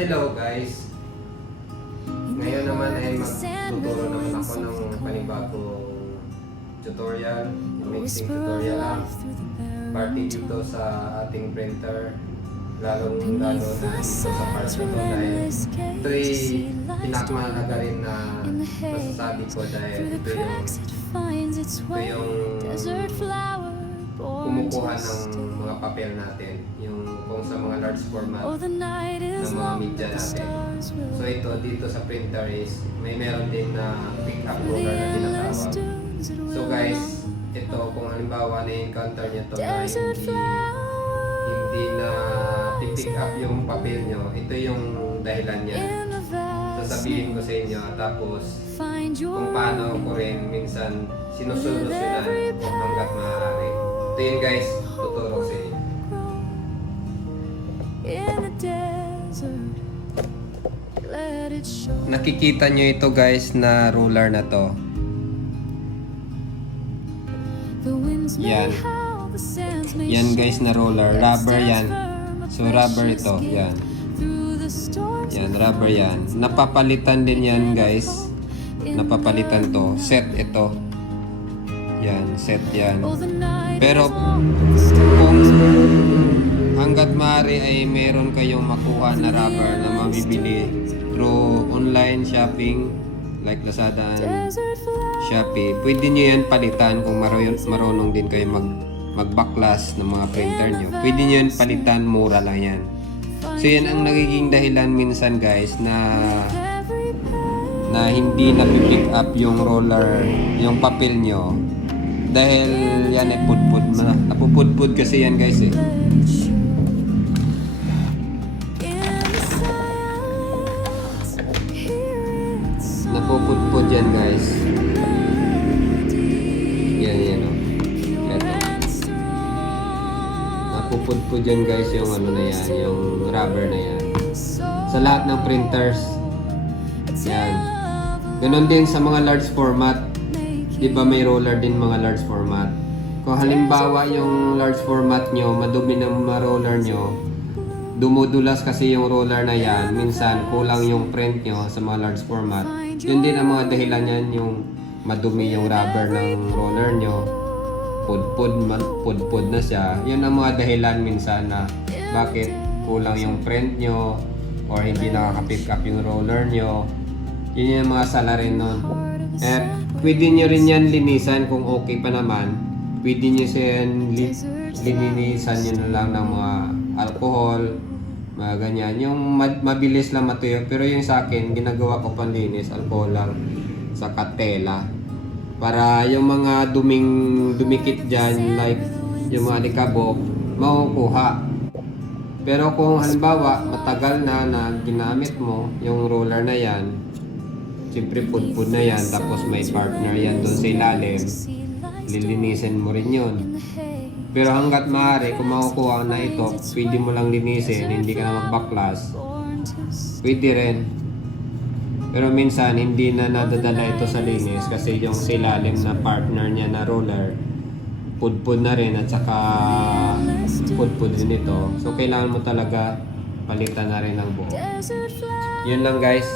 Hello guys! Ngayon naman ay magtuturo naman ako ng panibagong tutorial, mixing tutorial lang. Party dito sa ating printer, lalo na dito sa part na ito dahil ito'y pinakamahalaga rin na masasabi ko dahil ito yung kumukuha ng mga papel natin, yung kung sa mga large format ng mga media natin. So ito dito sa printer is meron din na pick up roller na tinatawag. So guys, ito kung halimbawa na-encounter nyo ito na hindi na pick up yung papel nyo, ito yung dahilan niya. Sasabihin ko sa inyo, tapos kung paano ko rin minsan sinusolusyonan hanggat maaari. Ito yun guys, tuturo sa inyo. Nakikita nyo ito guys na ruler na to. Yan. Yan guys na roller. Rubber yan. So rubber ito. Yan. Yan, rubber yan. Napapalitan din yan guys. Napapalitan to. Set ito. Yan, set yan. Pero kung hanggat maaari ay meron kayong makuha na rubber na mabibili through online shopping like Lazada and Shopee, pwede nyo yan palitan kung marunong din kayo mag-backlash ng mga printer nyo. Pwede nyo yan palitan, mura lang yan. So yan ang nagiging dahilan minsan guys na hindi na-pick up yung roller, yung papel nyo. Dahil yan ay pudpud. Napupudpud kasi yan guys eh. Napupudpud yan guys. Yan o. Eto. Napupudpud yan guys yung ano na yan, yung rubber na yan. Sa lahat ng printers. Yan. Ganon din sa mga large format. Diba may roller din mga large format. Kung halimbawa yung large format nyo, madumi ng mga roller nyo, dumudulas kasi yung roller na yan, minsan kulang yung print nyo sa mga large format. Yun din ang mga dahilan yan, yung madumi yung rubber ng roller nyo, pudpud na siya. Yun ang mga dahilan minsan na bakit kulang yung print nyo or hindi nakaka-pick up yung roller nyo. Yun yung mga sala rin nun. At pwede nyo rin yan linisan kung okay pa naman. Pwede nyo yan linisan nyo na lang ng mga alcohol, mga ganyan. Yung mabilis lang matuyo. Pero yung sa akin, ginagawa ko panlinis, alcohol lang, saka tela. Para yung mga dumikit dyan, like yung mga likabok, makukuha. Pero kung halimbawa, matagal na ginamit mo yung roller na yan, siyempre pudpud na yan, tapos may partner yan doon sa ilalim, lilinisin mo rin yun. Pero hanggat maaari, kung makukuha na ito, pwede mo lang linisin, hindi ka na mag-backlash, pwede rin. Pero minsan, hindi na nadadala ito sa linis kasi yung sa ilalim na partner niya na roller, pudpud na rin at saka pudpud din ito. So kailangan mo talaga palitan na rin ng buo. Yun lang guys.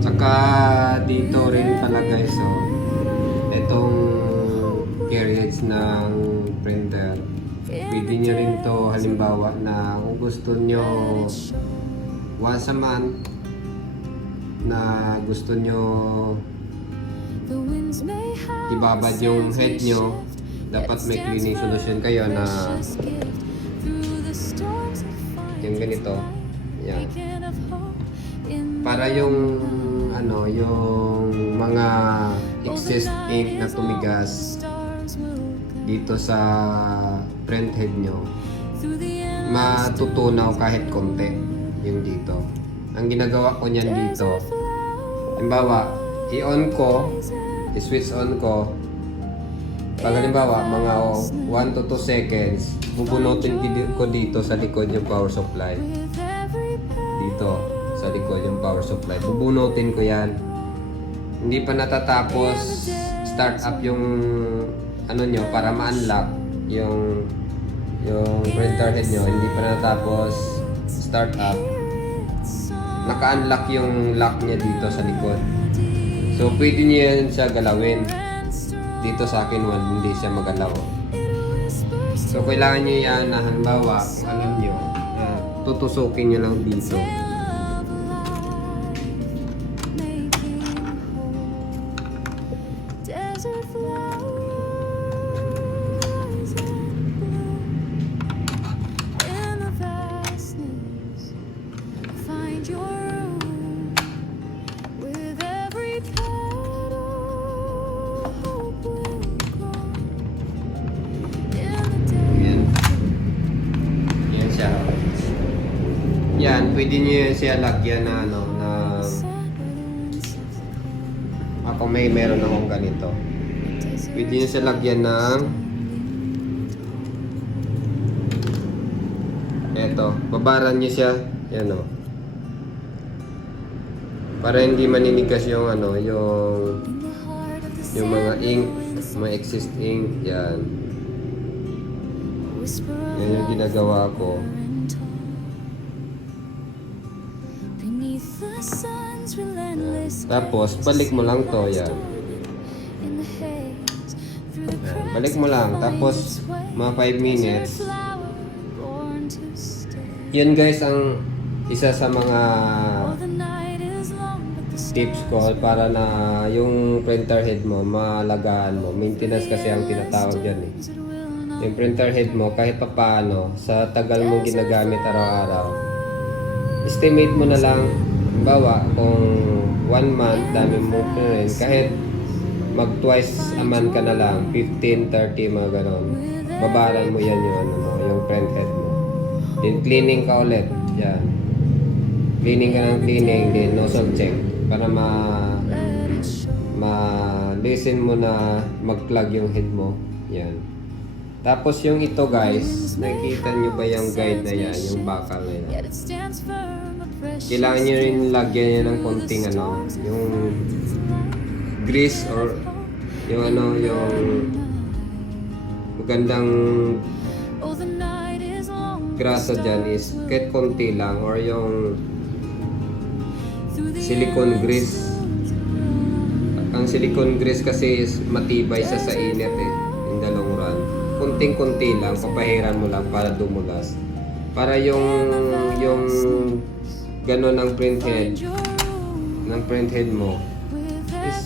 Tsaka dito rin pala guys, so itong carriage ng printer, pwede nyo rin to halimbawa na kung gusto nyo once a month na gusto nyo ibabad yung head nyo, dapat may cleaning solution kayo na yung ganito. Yan. Para yung yung mga excess ink na tumigas dito sa print head nyo, matutunaw kahit konti yung dito. Ang ginagawa ko niyan dito, halimbawa i-on ko, i-switch on ko. Pag halimbawa, mga 1 to 2 seconds, bubunutin ko dito sa likod yung power supply. Dito, sa likod yung power supply. Bubunutin ko yan. Hindi pa natatapos, start up yung ano nyo para ma-unlock yung printer head nyo, hindi pa natapos start up, naka-unlock yung lock niya dito sa likod. So pwede nyo yan siya galawin. Dito sa akin hindi siya magalaw. So kailangan nyo yan na halimbawa kung alam nyo, tutusukin nyo lang dito. Yan, pwede nyo siya lagyan na ano, na ako meron akong ganito. Pwede nyo siya lagyan ng eto, babaran nyo siya, yan o. Para hindi maninigas yung ano, yung mga ink, mga excess ink, yan. Yan yung ginagawa ko. Tapos, balik mo lang to, yan. Balik mo lang, tapos, mga 5 minutes. Yan guys, ang isa sa mga tips ko para na yung printer head mo, malagaan mo. Maintenance kasi ang tinatawag dyan eh. Yung printer head mo, kahit pa paano, sa tagal mo ginagamit araw-araw, estimate mo na lang, bawa kung 1 month dami mo rin, kahit mag twice a month ka na lang, 15, 30, mga ganon, babaran mo yan yung ano mo, yung print head mo. Then cleaning ka ulit, yan. Cleaning ka ng cleaning, then nozzle check para listen mo na mag-plug yung head mo, yan. Tapos yung ito guys, nakikita nyo ba yung guide na yan, yung bakal na yan? Kailangan nyo rin lagyan niya ng konting ano, yung grease or yung ano, yung magandang grasa dyan is kahit konti lang, or yung silicone grease. Ang silicone grease kasi is matibay sa init eh, in the long run. Kunting-kunti lang, papahiran mo lang para dumulas. Para yung gano'n ng print head mo is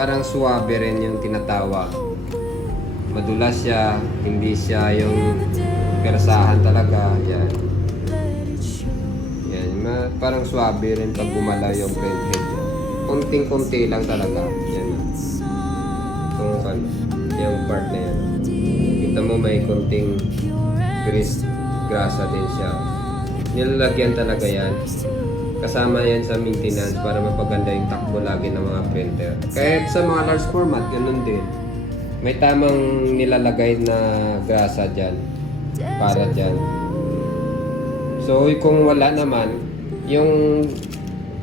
parang suwabe rin yung tinatawag. Madulas siya, hindi siya yung persahan talaga, yan. Yan, parang suwabe rin pag gumalaw yung print head mo. Kunting-kunti lang talaga, yan. Yung part na yan. Kita mo may kunting grasa din siya. Nilalagyan talaga yan. Kasama yan sa maintenance para mapaganda yung takbo lagi ng mga printer. Kahit sa mga large format, ganun din. May tamang nilalagay na grasa dyan. Para dyan. So, kung wala naman, yung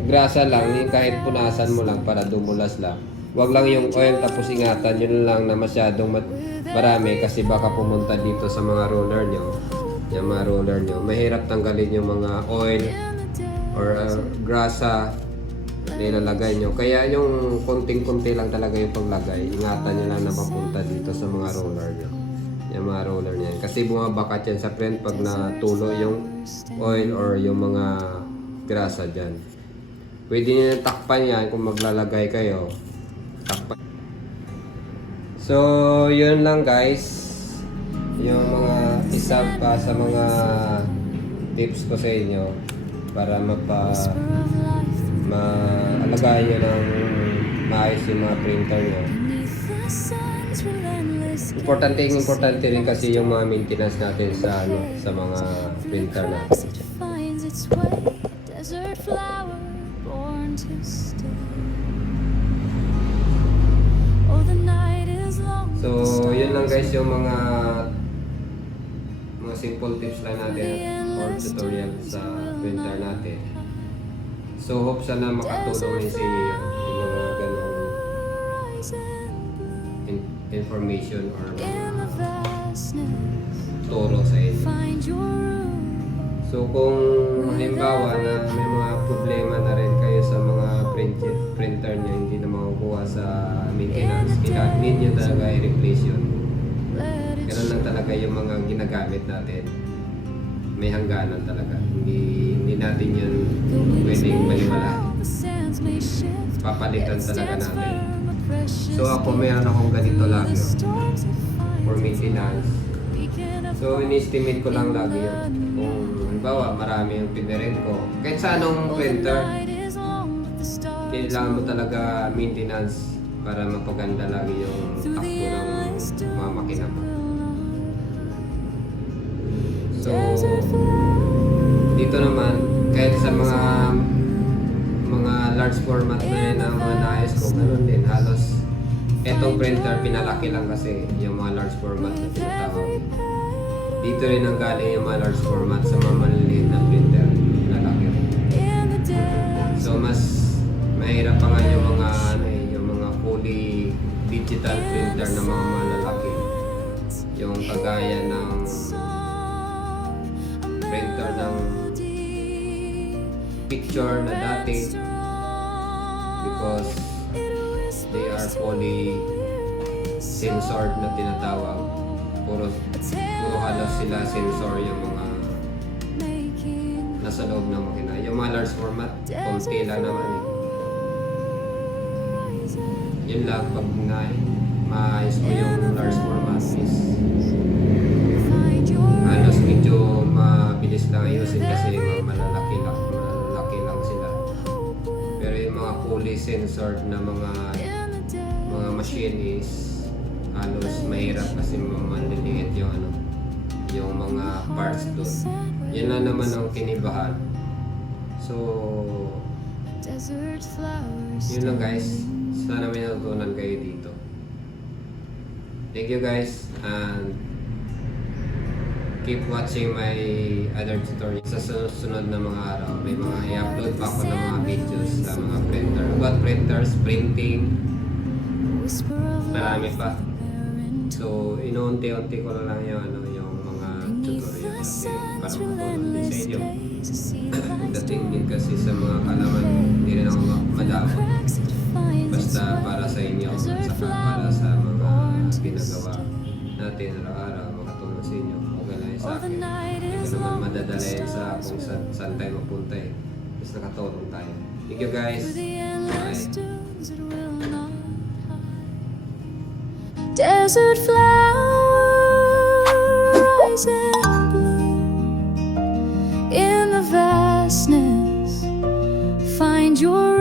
grasa lang, yung kahit punasan mo lang para dumulas lang. Wag lang yung oil tapos ingatan, yun lang na masyadong marami kasi baka pumunta dito sa mga roller nyo. Yung mga roller nyo, mahirap tanggalin yung mga oil or grasa na ilalagay nyo. Kaya yung konting-konti lang talaga yung paglagay. Ingatan nyo lang na mapunta dito sa mga roller nyo. Yung mga roller nyo. Kasi bumabakat yan sa print pag natulo yung oil or yung mga grasa dyan. Pwede nyo takpan yan kung maglalagay kayo. Takpan. So, yun lang guys. Yung mga isa pa sa mga tips ko sa inyo para maalagaan nyo ng maayos yung mga printer nyo. Importante rin kasi yung mga maintenance natin sa mga printer natin. So, yun lang guys yung mga simple tips lang natin or tutorial sa printer natin. So, hope sana makatulong rin sa inyo yung mga ganong information or turo sa inyo. So kung halimbawa na may mga problema na rin kayo sa mga printer nyo, hindi na makukuha sa maintenance, kailangan ninyo talaga i-replace yun. Ganun lang talaga yung mga ginagamit natin. May hangganan talaga. Hindi natin yun pwedeng baliwala. Papalitan talaga natin. So ako mayroon akong ganito lagi for maintenance. So in-estimate ko lang lagi yun. Kung halimbawa marami yung pinirin ko, kahit sa anong printer, kailangan mo talaga maintenance para mapaganda lagi yung takbo ng mga makina mo. So dito naman, kahit sa mga large format na yun ang mga naayos ko, ganun din. Halos etong printer pinalaki lang kasi yung mga large format na tinatawag. Dito rin ang galing yung mga large format sa mga maliliit na printer, pinalaki rin. So mas mahirap pa nga yung mga yung mga fully digital printer na mga malalaki. Yung kagaya ng printer ng picture na dati, because they are fully censored na tinatawag. Puro halos sila sensor yung mga nasa loob ng makina. Yung mga large format, konti lang naman eh. Yun lang, pag maayos mo yung large format is halos medyo mabilis lang ayusin kasi malalaki lang sila. Pero yung mga fully censored na mga machine is halos mahirap kasi maliliit yung mga parts doon. Yan lang naman ang kinibahan. So yun lang guys, sana may natutunan kayo dito. Thank you guys, and keep watching my other tutorials. Sa susunod na mga araw, may mga i-upload pa ako ng mga videos sa mga printer. About printers, printing, marami pa. So, inuunti-unti ko na lang yung mga tutorials kasi para matulong din sa inyo. Dating din kasi sa mga kalaman, hindi rin ako madamo. Basta para sa inyo, saka para sa mga ginagawa natin araw-araw, makatulong sa inyo. Okay lang sa akin. Hindi ko naman madadala yan sa kung saan tayo mapunta eh. Basta nakatulong tayo. Thank you guys. Bye. Desert flower rising blue in the vastness. Find your